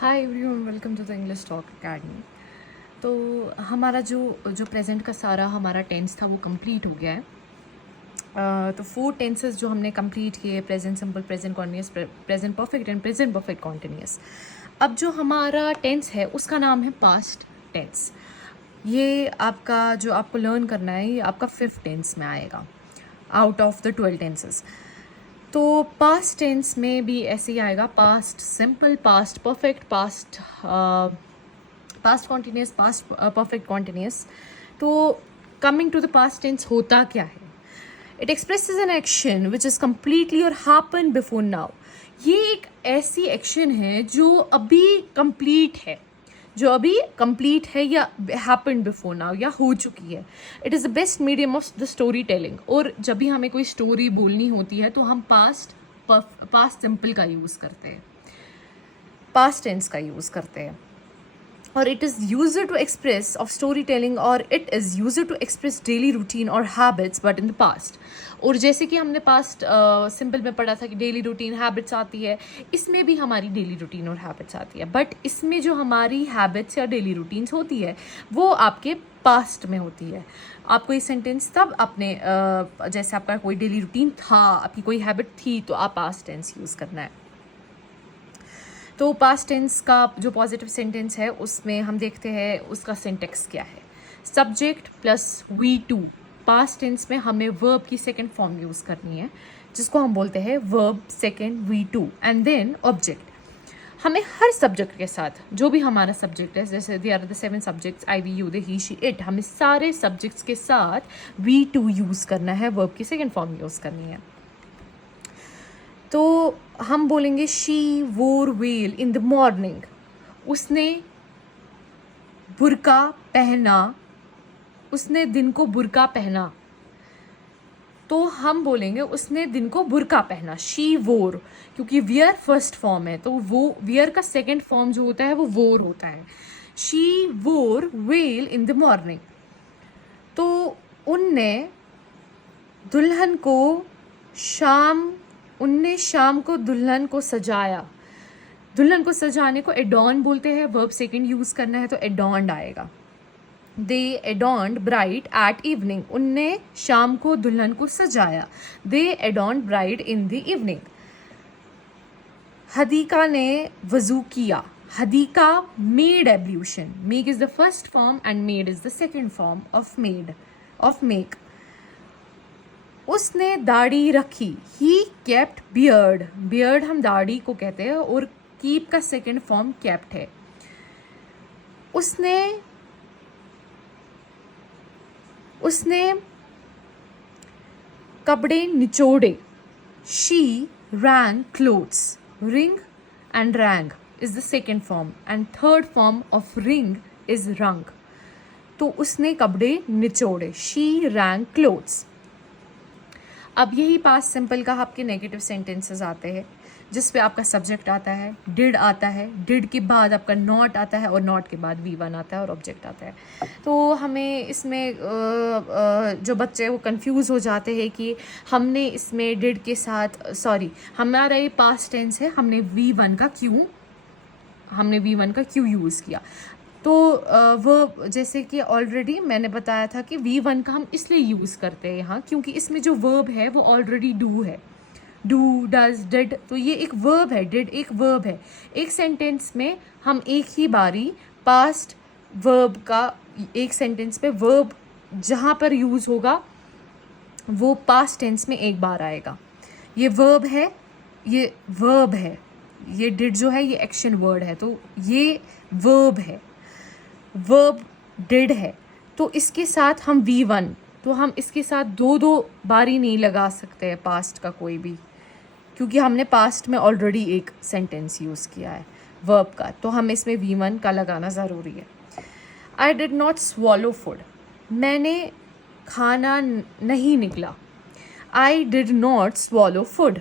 Hi everyone, welcome to the English talk academy. तो हमारा जो जो प्रेजेंट का सारा हमारा टेंस था वो कंप्लीट हो गया है। तो 4 टेंसेस जो हमने कंप्लीट किए, present simple, present continuous, present perfect and present perfect continuous. अब जो हमारा टेंस है उसका नाम है पास्ट टेंस। ये आपका जो आपको लर्न करना है ये आपका 5th टेंस में आएगा आउट ऑफ द 12 टेंसेस। तो पास्ट टेंस में भी ऐसे ही आएगा, past simple, past perfect, past continuous, past perfect continuous. तो coming to the past tense होता क्या है? It expresses an action which is completely or happen before now. ये एक ऐसी एक्शन है जो अभी कंप्लीट है, जो अभी कंप्लीट है या हैपन बिफोर नाउ या हो चुकी है। It is the best medium of the story telling. और जब भी हमें कोई स्टोरी बोलनी होती है तो हम पास्ट सिंपल का यूज़ करते हैं, पास्ट टेंस का यूज़ करते हैं। और it is used to express of storytelling, और it is used to express daily routine or habits but in the past। और जैसे कि हमने पास्ट सिंपल में पढ़ा था कि डेली रूटीन हैबिट्स आती है, इसमें भी हमारी डेली रूटीन और हैबिट्स आती है, बट इसमें जो हमारी हैबिट्स या डेली रूटीन्स होती है वो आपके पास्ट में होती है। आपको ये सेंटेंस तब अपने जैसे आपका कोई डेली रूटीन था, आपकी कोई हैबिट थी, तो आप पास्ट टेंस यूज़ करना है। तो पास्ट टेंस का जो पॉजिटिव सेंटेंस है उसमें हम देखते हैं उसका सिंटेक्स क्या है। Subject plus V2। Past tense में हमें वर्ब की सेकंड फॉर्म यूज़ करनी है जिसको हम बोलते हैं verb second V2 and then object. हमें हर सब्जेक्ट के साथ जो भी हमारा सब्जेक्ट है, जैसे they are the 7 subjects I we you they he she it, हमें सारे सब्जेक्ट्स के साथ V2 यूज़ करना है, वर्ब की सेकंड फॉर्म यूज़ करनी है। तो हम बोलेंगे शी वोर वेल इन द मॉर्निंग। उसने बुर्का पहना, उसने दिन को बुर्का पहना। तो हम बोलेंगे उसने दिन को बुर्का पहना, शी वोर, क्योंकि वियर फर्स्ट फॉर्म है तो वो वियर का सेकंड फॉर्म जो होता है वो वोर होता है। शी वोर वेल इन द मॉर्निंग। तो उनने दुल्हन को उनने शाम को दुल्हन को सजाया। दुल्हन को सजाने को एडॉर्न बोलते हैं, वर्ब सेकंड यूज़ करना है तो एडॉर्न्ड आएगा। They adorned bride at evening. उनने शाम को दुल्हन को सजाया। They adorned bride in the evening. Hadiqa ने वज़ू किया। Hadiqa made ablution. Make is the first form and made is the second form of make. उसने दाढ़ी रखी। He kept beard. बियर्ड हम दाढ़ी को कहते हैं और कीप का सेकंड फॉर्म केप्ट है। उसने कपड़े निचोड़े। She rang clothes. Ring and rang is the second form and third form of ring is rung. तो उसने कपड़े निचोड़े, शी रैंग क्लोथ्स। अब यही पास्ट सिंपल का आपके नेगेटिव सेंटेंसेस आते हैं जिस पे आपका सब्जेक्ट आता है, डिड आता है, डिड के बाद आपका नॉट आता है और नॉट के बाद V1 आता है और ऑब्जेक्ट आता है। तो हमें इसमें जो बच्चे वो कंफ्यूज हो जाते हैं कि हमने इसमें डिड के साथ हमारा ये पास्ट टेंस है, हमने V1 का क्यों यूज़ किया। तो वो जैसे कि ऑलरेडी मैंने बताया था कि V1 का हम इसलिए यूज़ करते हैं यहाँ क्योंकि इसमें जो वर्ब है वो ऑलरेडी डू है, डू, डज, डिड। तो ये एक वर्ब है, डिड एक वर्ब है। एक सेंटेंस में हम एक ही बारी पास्ट वर्ब का, एक सेंटेंस में वर्ब जहाँ पर यूज़ होगा वो पास्ट टेंस में एक बार आएगा। ये वर्ब है, ये डिड जो है ये एक्शन वर्ड है, तो ये वर्ब है, वर्ब डिड है। तो इसके साथ हम V1, तो हम इसके साथ दो बारी नहीं लगा सकते हैं पास्ट का कोई भी, क्योंकि हमने पास्ट में ऑलरेडी एक सेंटेंस यूज़ किया है वर्ब का, तो हम इसमें V1 का लगाना ज़रूरी है। I did not swallow food. मैंने खाना नहीं निकला। I did not swallow food.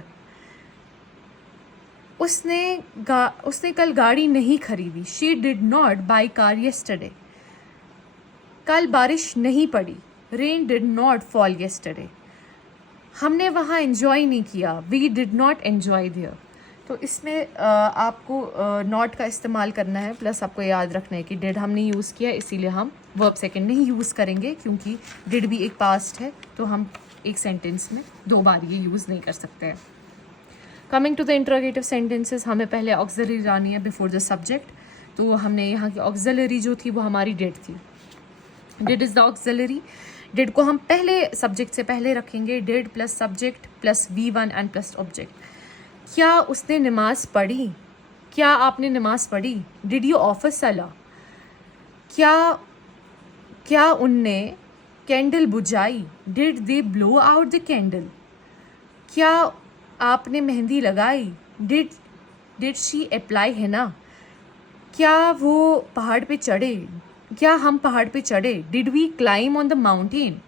उसने कल गाड़ी नहीं खरीदी। She did not buy car yesterday. कल बारिश नहीं पड़ी। Rain did not fall yesterday. हमने वहाँ एंजॉय नहीं किया। We did not enjoy there. तो इसमें आपको नॉट का इस्तेमाल करना है, प्लस आपको याद रखना है कि डिड हमने यूज़ किया, इसीलिए हम वर्ब सेकंड नहीं यूज़ करेंगे, क्योंकि डिड भी एक पास्ट है, तो हम एक सेंटेंस में 2 बार ये यूज़ नहीं कर सकते हैं। Coming to the interrogative sentences, हमें पहले ऑक्सिलरी लानी है बिफोर द सब्जेक्ट। तो हमने यहाँ की ऑक्सिलरी जो थी वो हमारी डिड थी। Did is the auxiliary. Did को हम पहले सब्जेक्ट से पहले रखेंगे, did plus subject plus V1 and plus object. क्या उसने नमाज पढ़ी? क्या आपने नमाज पढ़ी? डिड यू ऑफर सला? क्या उनने कैंडल बुझाई? Did they blow out the candle? क्या आपने मेहंदी लगाई? Did she apply Hina? क्या वो पहाड़ पे चढ़े? क्या हम पहाड़ पे चढ़े? Did we climb on the mountain?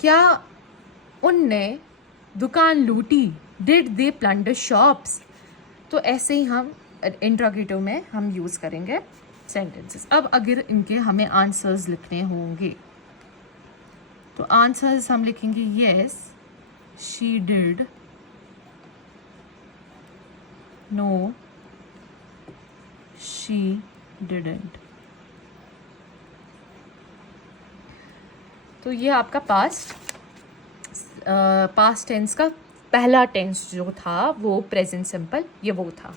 क्या उनने दुकान लूटी? Did they plunder shops? तो ऐसे ही हम इंट्रोगेटिव में हम यूज़ करेंगे सेंटेंसेस। अब अगर इनके हमें आंसर्स लिखने होंगे, तो आंसर्स हम लिखेंगे yes she did, no she didn't. तो ये आपका पास्ट टेंस का पहला टेंस जो था वो प्रेजेंट सिंपल, ये वो था।